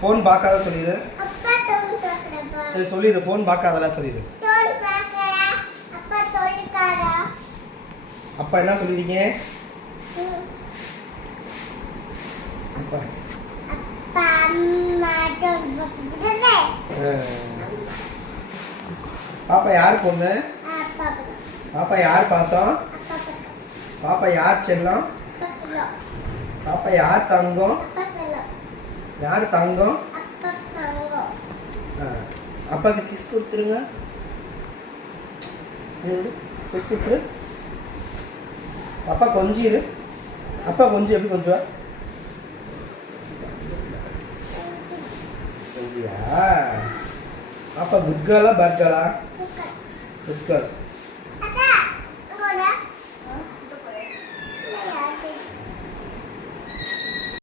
Phone பார்க்காத சொல்லிடு. சரி சொல்லிடு, ஃபோன் பார்க்காதலாம் சொல்லிடு. அப்பா என்ன சொல்லிருக்கீங்க? அப்பா பாப்பா யார் பொண்ணு? பாப்பா யார் பாசம்? பாப்பா யார் செல்லம்? பாப்பா யார் தங்கம்? யார் தங்கம்? அப்பாக்கு கிஸ் கொடுத்துருங்க. கிஸ் கொடுத்துரு. அப்பா கொஞ்சிரு. அப்பா கொஞ்சம் எப்படி கொஞ்சுவா? கொஞ்சியா? அப்பா குட் கேர்லா பேட் கேர்லா? Good girl.